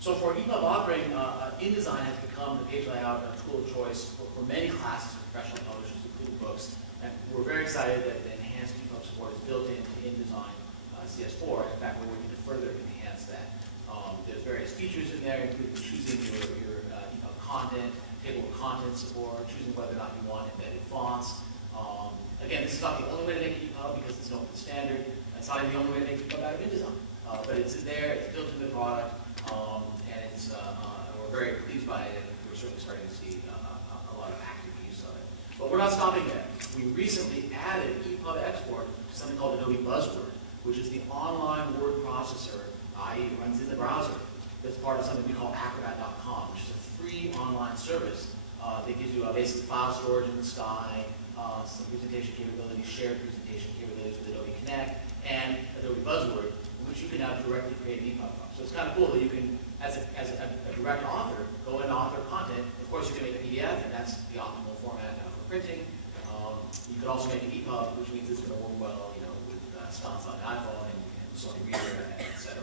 So for ePUB authoring, InDesign has become the page layout tool of choice for many classes of professional publishers, including books. And we're very excited that the enhanced ePUB support is built into InDesign CS4. In fact, we're working to further enhance that. There's various features in there, including choosing your ePUB content, table of contents support, choosing whether or not you want embedded fonts. Again, this is not the only way to make ePUB because it's an open standard. It's not even the only way to make ePUB out of InDesign. But it's in there, it's built into the product, and it's, we're very pleased by it, and we're certainly starting to see a lot of active use of it. But we're not stopping there. We recently added ePUB export to something called Adobe Buzzword, which is the online word processor, i.e. runs in the browser. That's part of something we call Acrobat.com, which is a free online service that gives you basic file storage in the sky, some presentation capabilities, shared presentation capabilities with Adobe Connect, and Adobe Buzzword, which you can now directly create an ePUB from. So it's kind of cool that you can, as a direct author, go and author content. Of course, you can make a PDF, and that's the optimal format for printing. You can also make an ePUB, which means it's going to work well, with Stanza on the iPhone and Sony Reader, etc.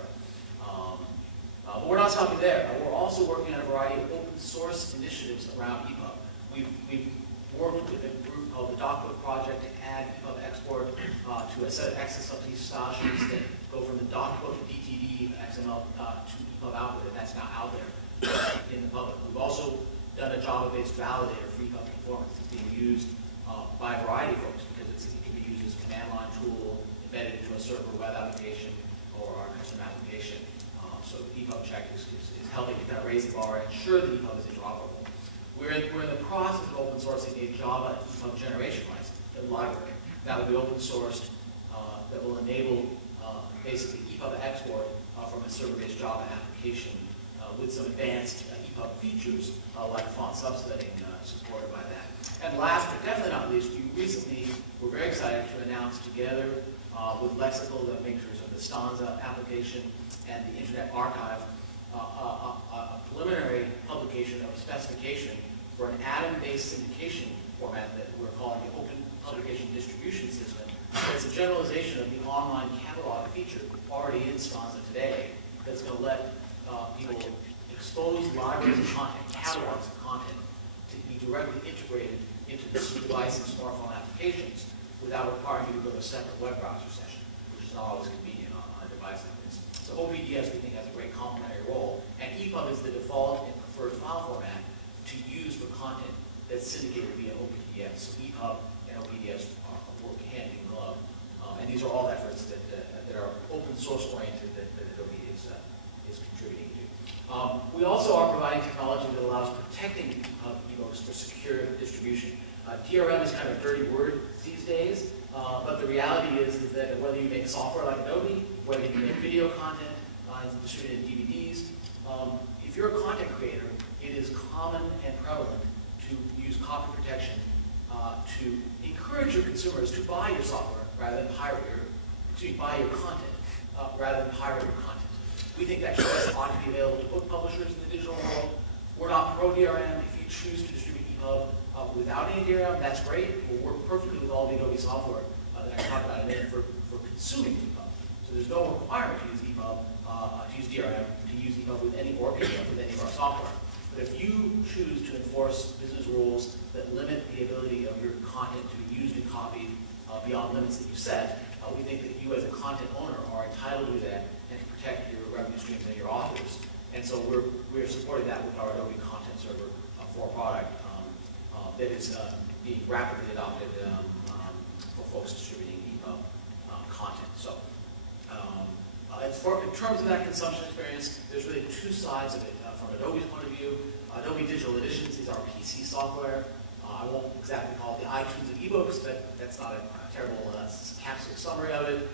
But we're not stopping there. We're also working on a variety of open source initiatives around ePUB. We've worked with a group called the DocBook Project to add ePUB export to a set of XSLT style sheets that go from the DocBook DTD XML to ePUB output, and that's now out there in the public. We've also done a Java-based validator for ePUB conformance. It's being used by a variety of folks because it can be used as a command line tool, embedded into a server web application or our custom application. So ePUB check is helping to kind of raise the bar and ensure that ePUB is interoperable. We're in the process of open sourcing a Java ePUB generation library that will be open sourced, that will enable basically ePUB export from a server-based Java application with some advanced ePUB features like font subsetting supported by that. And last but definitely not least, we recently were very excited to announce together with lexical, the makers of the Stanza application and the Internet Archive, a preliminary publication of a specification for an Atom-based syndication format that we're calling the Open Publication Distribution System. It's a generalization of the online catalog feature already in Stanza today that's going to let people expose libraries of content, catalogs of content, to be directly integrated into the device and smartphone applications without requiring you to go to a separate web browser session, which is not always convenient on a device like this. So OPDS, we think, has a great complementary role, and ePUB is the default and preferred file format to use for content that's syndicated via OPDS. So ePUB and OPDS work hand in glove, and these are all efforts that are open source oriented that Adobe is contributing to. We also are providing technology that allows protecting ePUB ebooks for secure distribution. DRM is kind of a dirty word these days, but the reality is that whether you make software like Adobe, whether you make video content and distributed DVDs, if you're a content creator, it is common and prevalent to use copy protection to encourage your consumers to buy your software rather than pirate buy your content rather than pirate your content. We think that choice ought to be available to book publishers in the digital world. We're not pro-DRM. If you choose to distribute ePUB without any DRM, that's great. We'll work perfectly with all the Adobe software that I can talk about in a minute for consuming ePUB. So there's no requirement to use ePUB, to use DRM, to use ePUB with any or PDF with any of our software. But if you choose to enforce business rules that limit the ability of your content to be used and copied beyond limits that you set, we think that you as a content owner are entitled to do that and to protect your revenue streams and your authors. And so we're supporting that with our Adobe Content Server 4 product that is being rapidly adopted for folks distributing ePUB content. So in terms of that consumption experience, there's really two sides of it from Adobe's point of view. Adobe Digital Editions is our PC software. I won't exactly call it the iTunes of ebooks, but that's not a terrible capsule summary of it.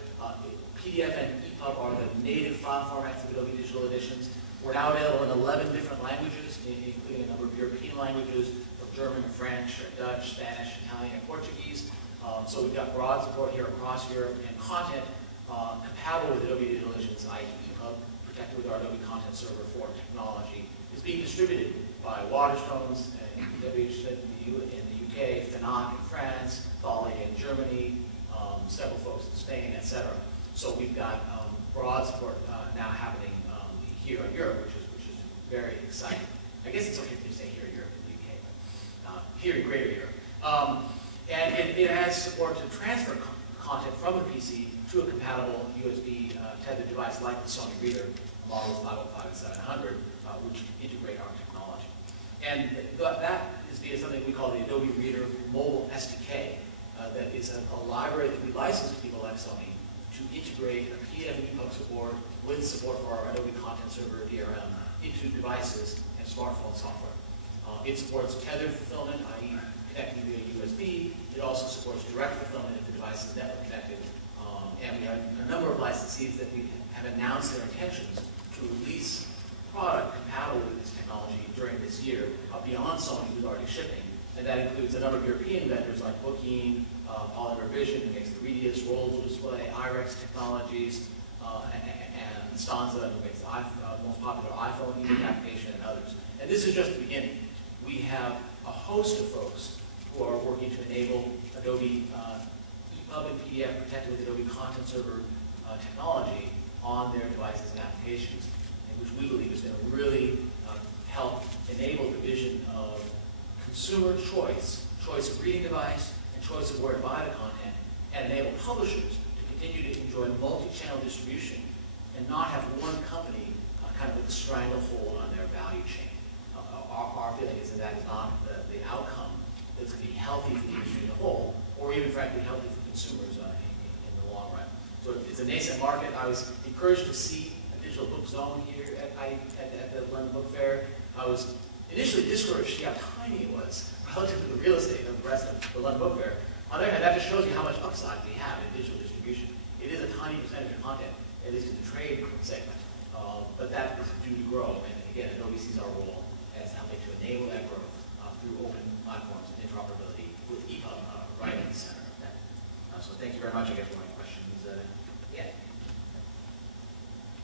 PDF and ePUB are the native file formats of Adobe Digital Editions. We're now available in 11 different languages, including a number of European languages, from German, French, Dutch, Spanish, Italian, and Portuguese. So we've got broad support here across Europe, and content compatible with Adobe Digital Editions, i.e. ePUB, protected with our Adobe Content Server 4 technology, is being distributed by Waterstones and WH Smith in the UK, Fnac in France, Thale in Germany, several folks in Spain, etc. So we've got broad support now happening here in Europe, which is exciting. I guess it's okay if you say here in Europe and the UK, but here in Greater Europe. And it has support to transfer content from the PC to a compatible USB tethered device like the Sony Reader models 505 and 700, which integrate our technology. And that is via something we call the Adobe Reader Mobile SDK. That is a library that we license to people like Sony to integrate a PDF and ePUB support with support for our Adobe Content Server DRM into devices and smartphone software. It supports tethered fulfillment, i.e. connecting via USB. It also supports direct fulfillment if the device is network connected. And we have a number of licensees that we have announced their intentions to release product compatible with this technology during this year, beyond Sony, who's already shipping. And that includes a number of European vendors like Booking, Polymer Vision, who makes the Redius rollable display, IREX Technologies, and Stanza, who makes the most popular iPhone e-book application, and others. And this is just the beginning. We have a host of folks who are working to enable Adobe ePUB and PDF protected with Adobe Content Server technology on their devices and applications, and which we believe is going to really help enable the vision of consumer choice of reading device, and choice of where to buy the content, and enable publishers to continue to enjoy multi-channel distribution and not have one company kind of with a stranglehold on their value chain. Our feeling is that is not the outcome that's going to be healthy for the industry as a whole, or even frankly healthy for consumers in the long run. So it's a nascent market. I was encouraged to see a digital book zone here at the London Book Fair. I was initially discouraged to see how tiny it was relative to the real estate of the rest of the London Book Fair. On the other hand, that just shows you how much upside we have in digital distribution. It is a tiny percentage of content, at least in the trade segment, but that is due to grow. And again, Adobe sees our role as helping to enable that growth through open platforms and interoperability with ePUB right in the center of that. So thank you very much, I guess, for my questions. Yeah.